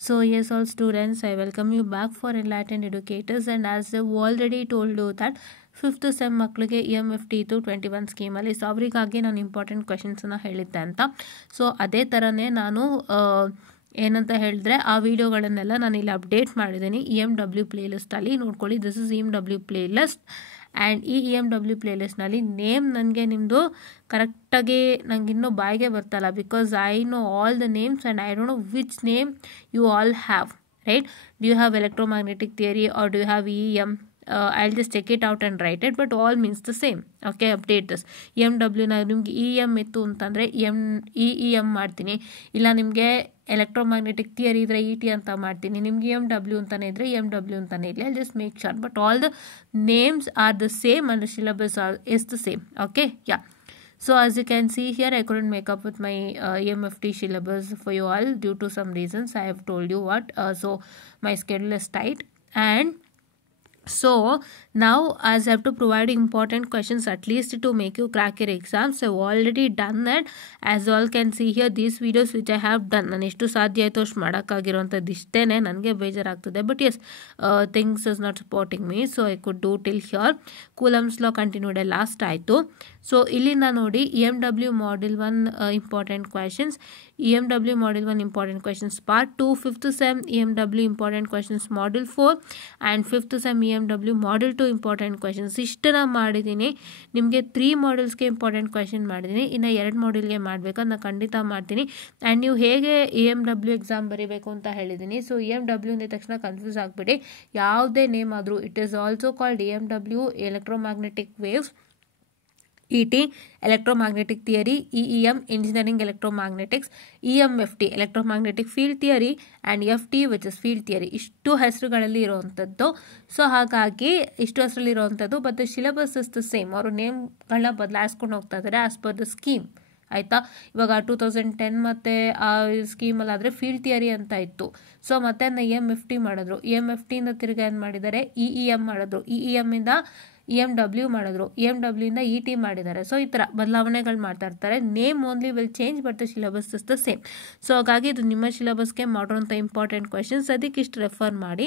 So yes, all students, I welcome you back for Enlightened Educators, and as I've already told you that fifth sem ಮಕ್ಕಳಿಗೆ EMFT ಇತ್ತು 21 ಸ್ಕೀಮಲ್ಲಿ. So ಅವರಿಗಾಗಿ ನಾನು important ಕ್ವೆಶನ್ಸನ್ನು ಹೇಳಿದ್ದೆ ಅಂತ. So ಅದೇ ಥರನೇ ನಾನು ಏನಂತ ಹೇಳಿದ್ರೆ ಆ ವಿಡಿಯೋಗಳನ್ನೆಲ್ಲ ನಾನು ಇಲ್ಲಿ ಅಪ್ಡೇಟ್ ಮಾಡಿದ್ದೀನಿ EMW ಪ್ಲೇಲಿಸ್ಟಲ್ಲಿ ನೋಡ್ಕೊಳ್ಳಿ. This is EMW playlist and ಈ EMW ಪ್ಲೇಲಿಸ್ಟ್ನಲ್ಲಿ ನೇಮ್ ನನಗೆ ನಿಮ್ಮದು ಕರೆಕ್ಟಾಗಿ ನಂಗೆ ಇನ್ನೂ ಬಾಯಿಗೆ ಬರ್ತಲ್ಲ, because I know all the names and I don't know which name you all have, right? Do you have electromagnetic theory or do you have EM? I'll just check it out and write it, but all means the same. Okay, update this. EMW ನ ನಿಮಗೆ EM ಇತ್ತು ಅಂತಂದರೆ EM ಮಾಡ್ತೀನಿ, ಇಲ್ಲ ನಿಮಗೆ electromagnetic theory ಇದ್ದರೆ ET ಅಂತ ಮಾಡ್ತೀನಿ, ನಿಮ್ಗೆ EMW ಅಂತಲೇ ಇದ್ದರೆ EMW ಅಂತಲೇ ಇರಲಿ. I'll just make sure, but all the names are the same and the syllabus is the same. Okay, yeah. So as you can see here, I couldn't make up with my EMFT syllabus for you all due to some reasons. I have told you what. So my schedule is tight, and so now as I have to provide important questions at least to make you crack your exams. So I've already done that. As you all can see here, these videos which I have done, ನಾನು ಎಷ್ಟು ಸಾಧ್ಯ ಆಯಿತು ಅಷ್ಟು ಮಾಡೋಕ್ಕಾಗಿರೋಂಥದ್ದು ಇಷ್ಟೇ. ನನಗೆ ಬೇಜಾರಾಗ್ತದೆ, but as things is not supporting me, so I could do till here. Coulomb's law continued last ಆಯಿತು. ಸೊ ಇಲ್ಲಿಂದ ನೋಡಿ EMW Module 1 important questions, EMW Module 1 important questions part 2, 5th sem EMW important questions Module 4 and 5th sem EMW Module 2 important questions. ಇಷ್ಟನ್ನ ಮಾಡಿದ್ದೀನಿ. ನಿಮಗೆ 3 ಮಾಡ್ಯೂಲ್ಸ್ಗೆ important question ಮಾಡಿದ್ದೀನಿ, ಇನ್ನು 2 ಮಾಡ್ಯೂಲ್ಗೆ ಮಾಡಬೇಕು, ನಾನು ಖಂಡಿತ ಮಾಡ್ತೀನಿ. ಆ್ಯಂಡ್ ನೀವು ಹೇಗೆ EMW ಎಕ್ಸಾಮ್ ಬರೀಬೇಕು ಅಂತ ಹೇಳಿದ್ದೀನಿ. ಸೊ EMW ಅಂದ ತಕ್ಷಣ ಕನ್ಫ್ಯೂಸ್ ಆಗಿಬಿಡಿ, ಯಾವುದೇ ನೇಮ್ ಆದರೂ it is also called EMW electromagnetic waves, ET electromagnetic theory, EEM engineering electromagnetics, EMFT electromagnetic field theory and FT which is field theory. ಇಷ್ಟು ಹೆಸರುಗಳಲ್ಲಿ ಇರುವಂಥದ್ದು. ಸೊ ಹಾಗಾಗಿ ಇಷ್ಟು ಹೆಸರಲ್ಲಿ ಇರುವಂಥದ್ದು, but syllabus is the same. ಅವರು ನೇಮ್ಗಳನ್ನ ಬದಲಾಯಿಸ್ಕೊಂಡು ಹೋಗ್ತಾ ಇದ್ದಾರೆ ಆಸ್ ಪರ್ ದ ಸ್ಕೀಮ್. ಆಯಿತಾ? ಇವಾಗ 2010 ಮತ್ತು ಆ ಸ್ಕೀಮಲ್ಲಾದರೆ ಫೀಲ್ಡ್ ಥಿಯರಿ ಅಂತ ಇತ್ತು. ಸೊ ಮತ್ತೆ ಅದನ್ನ EMFT ಮಾಡಿದ್ರು, EMFTಯಿಂದ ತಿರ್ಗಿ ಏನು ಮಾಡಿದ್ದಾರೆ, EEM ಮಾಡಿದ್ರು, EEMಯಿಂದ EMW ಮಾಡಿದ್ರು, EMWಯಿಂದ ET ಮಾಡಿದ್ದಾರೆ. ಸೊ ಈ ಥರ ಬದಲಾವಣೆಗಳು ಮಾಡ್ತಾ ಇರ್ತಾರೆ. Name only will change, but the syllabus is the same. So ಹಾಗಾಗಿ ಇದು ನಿಮ್ಮ ಸಿಲೆಬಸ್ಗೆ ಮಾಡೋಂಥ ಇಂಪಾರ್ಟೆಂಟ್ ಕ್ವೆಶನ್ಸ್. ಅದಕ್ಕೆ ಇಷ್ಟು ರೆಫರ್ ಮಾಡಿ.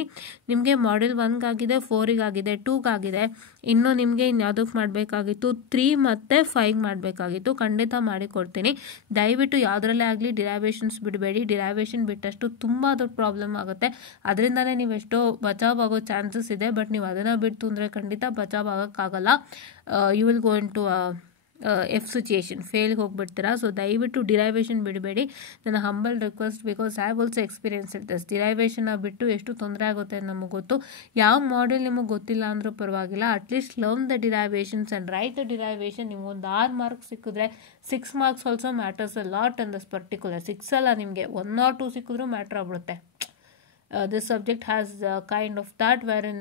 ನಿಮಗೆ Module 1ಗಾಗಿದೆ, 4ಗಾಗಿದೆ, 2ಗಾಗಿದೆ. ಇನ್ನು ನಿಮಗೆ ಇನ್ಯಾವುದಕ್ಕೆ ಮಾಡಬೇಕಾಗಿತ್ತು, 3 ಮತ್ತು 5 ಮಾಡಬೇಕಾಗಿತ್ತು. ಖಂಡಿತ ಮಾಡಿಕೊಡ್ತೀನಿ. ದಯವಿಟ್ಟು ಯಾವುದರಲ್ಲೇ ಆಗಲಿ ಡಿರೈವೇಷನ್ಸ್ ಬಿಡಬೇಡಿ. ಡಿರೈವೇಷನ್ ಬಿಟ್ಟಷ್ಟು ತುಂಬ ದೊಡ್ಡ ಪ್ರಾಬ್ಲಮ್ ಆಗುತ್ತೆ. ಅದರಿಂದನೇ ನೀವು ಎಷ್ಟೋ ಬಚಾವ್ ಆಗೋ ಚಾನ್ಸಸ್ ಇದೆ, ಬಟ್ ನೀವು ಅದನ್ನು ಬಿಟ್ಟು ಅಂದರೆ ಖಂಡಿತ ಬಚಾವ್ ಆಗೋಕ್ಕಾಗಲ್ಲ. You will go into F situation, ಫೇಲ್ಗೆ ಹೋಗ್ಬಿಡ್ತೀರಾ. ಸೊ ದಯವಿಟ್ಟು ಡಿರೈವೇಷನ್ ಬಿಡಬೇಡಿ. ನನ್ನ humble request, because I have also experience it this. ಡಿರೈವೇಷನ್ನ ಬಿಟ್ಟು ಎಷ್ಟು ತೊಂದರೆ ಆಗುತ್ತೆ ನಮಗೆ ಗೊತ್ತು. ಯಾವ ಮಾಡೆಲ್ ನಿಮಗೆ ಗೊತ್ತಿಲ್ಲ ಅಂದರೂ ಪರವಾಗಿಲ್ಲ, at least learn the derivations and right the derivation. ನಿಮ್ಗೆ ಒಂದು 6 ಮಾರ್ಕ್ಸ್ ಸಿಕ್ಕಿದ್ರೆ 6 marks also matters a lot in this particular. 6 ಅಲ್ಲ, ನಿಮಗೆ 1 or 2 ಸಿಕ್ಕಿದ್ರೂ ಮ್ಯಾಟ್ರ್ ಆಗ್ಬಿಡುತ್ತೆ. This subject has kind of that wherein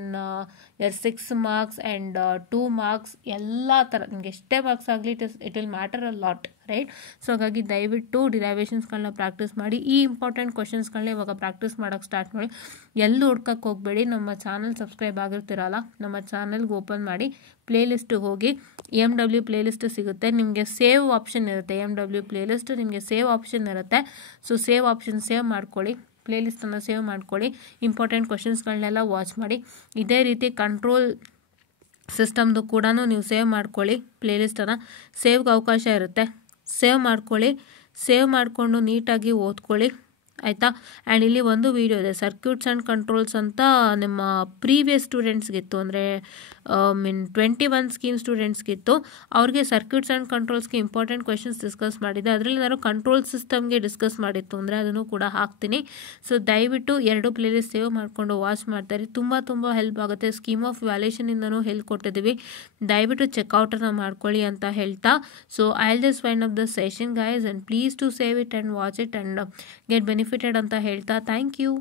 your 6 marks and 2 marks ಎಲ್ಲ ಥರ ನಿಮಗೆ ಎಷ್ಟೇ ಮಾರ್ಕ್ಸ್ ಆಗಲಿ it will matter a lot, right? So ಹಾಗಾಗಿ ದಯವಿಟ್ಟು ಡಿರೈವೇಷನ್ಸ್ಗಳನ್ನ ಪ್ರಾಕ್ಟೀಸ್ ಮಾಡಿ. ಈ ಇಂಪಾರ್ಟೆಂಟ್ ಕ್ವೆಶನ್ಸ್ಗಳನ್ನ ಇವಾಗ ಪ್ರಾಕ್ಟೀಸ್ ಮಾಡೋಕ್ಕೆ ಸ್ಟಾರ್ಟ್ ಮಾಡಿ. ಎಲ್ಲೂ ಹುಡ್ಕಕ್ಕೆ ಹೋಗಬೇಡಿ. ನಮ್ಮ ಚಾನಲ್ ಸಬ್ಸ್ಕ್ರೈಬ್ ಆಗಿರ್ತಿರಲ್ಲ, ನಮ್ಮ ಚಾನಲ್ಗೆ ಓಪನ್ ಮಾಡಿ ಪ್ಲೇಲಿಸ್ಟಿಗೆ ಹೋಗಿ EMW ಪ್ಲೇಲಿಸ್ಟ್ ಸಿಗುತ್ತೆ. ನಿಮಗೆ ಸೇವ್ ಆಪ್ಷನ್ ಇರುತ್ತೆ. EMW ಪ್ಲೇಲಿಸ್ಟ್ ನಿಮಗೆ ಸೇವ್ ಆಪ್ಷನ್ ಇರುತ್ತೆ. ಸೊ ಸೇವ್ ಆಪ್ಷನ್ ಸೇವ್ ಮಾಡ್ಕೊಳ್ಳಿ, ಪ್ಲೇಲಿಸ್ಟನ್ನು ಸೇವ್ ಮಾಡ್ಕೊಳ್ಳಿ. ಇಂಪಾರ್ಟೆಂಟ್ ಕ್ವೆಶನ್ಸ್ಗಳನ್ನೆಲ್ಲ ವಾಚ್ ಮಾಡಿ. ಇದೇ ರೀತಿ ಕಂಟ್ರೋಲ್ ಸಿಸ್ಟಮ್ದು ಕೂಡ ನೀವು ಸೇವ್ ಮಾಡ್ಕೊಳ್ಳಿ. ಪ್ಲೇಲಿಸ್ಟನ್ನು ಸೇವ್ಗೆ ಅವಕಾಶ ಇರುತ್ತೆ, ಸೇವ್ ಮಾಡ್ಕೊಳ್ಳಿ. ಸೇವ್ ಮಾಡಿಕೊಂಡು ನೀಟಾಗಿ ಓದ್ಕೊಳ್ಳಿ, ಆಯಿತಾ? ಆ್ಯಂಡ್ ಇಲ್ಲಿ ಒಂದು ವಿಡಿಯೋ ಇದೆ, ಸರ್ಕ್ಯೂಟ್ಸ್ ಆ್ಯಂಡ್ ಕಂಟ್ರೋಲ್ಸ್ ಅಂತ ನಿಮ್ಮ ಪ್ರೀವಿಯಸ್ ಸ್ಟೂಡೆಂಟ್ಸ್ಗಿತ್ತು, ಅಂದರೆ 21 ಸ್ಕೀಮ್ ಸ್ಟೂಡೆಂಟ್ಸ್ಗಿತ್ತು. ಅವ್ರಿಗೆ ಸರ್ಕ್ಯೂಟ್ಸ್ ಆ್ಯಂಡ್ ಕಂಟ್ರೋಲ್ಸ್ಗೆ ಇಂಪಾರ್ಟೆಂಟ್ ಕ್ವೆಶನ್ಸ್ ಡಿಸ್ಕಸ್ ಮಾಡಿದೆ. ಅದರಲ್ಲಿ ನಾನು ಕಂಟ್ರೋಲ್ ಸಿಸ್ಟಮ್ಗೆ ಡಿಸ್ಕಸ್ ಮಾಡಿತ್ತು ಅಂದರೆ ಅದನ್ನು ಕೂಡ ಹಾಕ್ತೀನಿ. ಸೊ ದಯವಿಟ್ಟು 2 ಪ್ಲೇಲಿಸ್ಟ್ ಸೇವ್ ಮಾಡಿಕೊಂಡು ವಾಚ್ ಮಾಡ್ತಾರೆ. ತುಂಬ ಹೆಲ್ಪ್ ಆಗುತ್ತೆ. ಸ್ಕೀಮ್ ಆಫ್ ವ್ಯಾಲ್ಯೂಷನಿಂದನೂ ಹೆಲ್ಪ್ ಕೊಟ್ಟಿದ್ದೀವಿ. ದಯವಿಟ್ಟು ಚೆಕ್ಔಟನ್ನು ಮಾಡ್ಕೊಳ್ಳಿ ಅಂತ ಹೇಳ್ತಾ, so I will just wind up the session guys, and please to save it and watch it and get benefited ಅಂತ ಹೇಳ್ತಾ, ಥ್ಯಾಂಕ್ ಯು.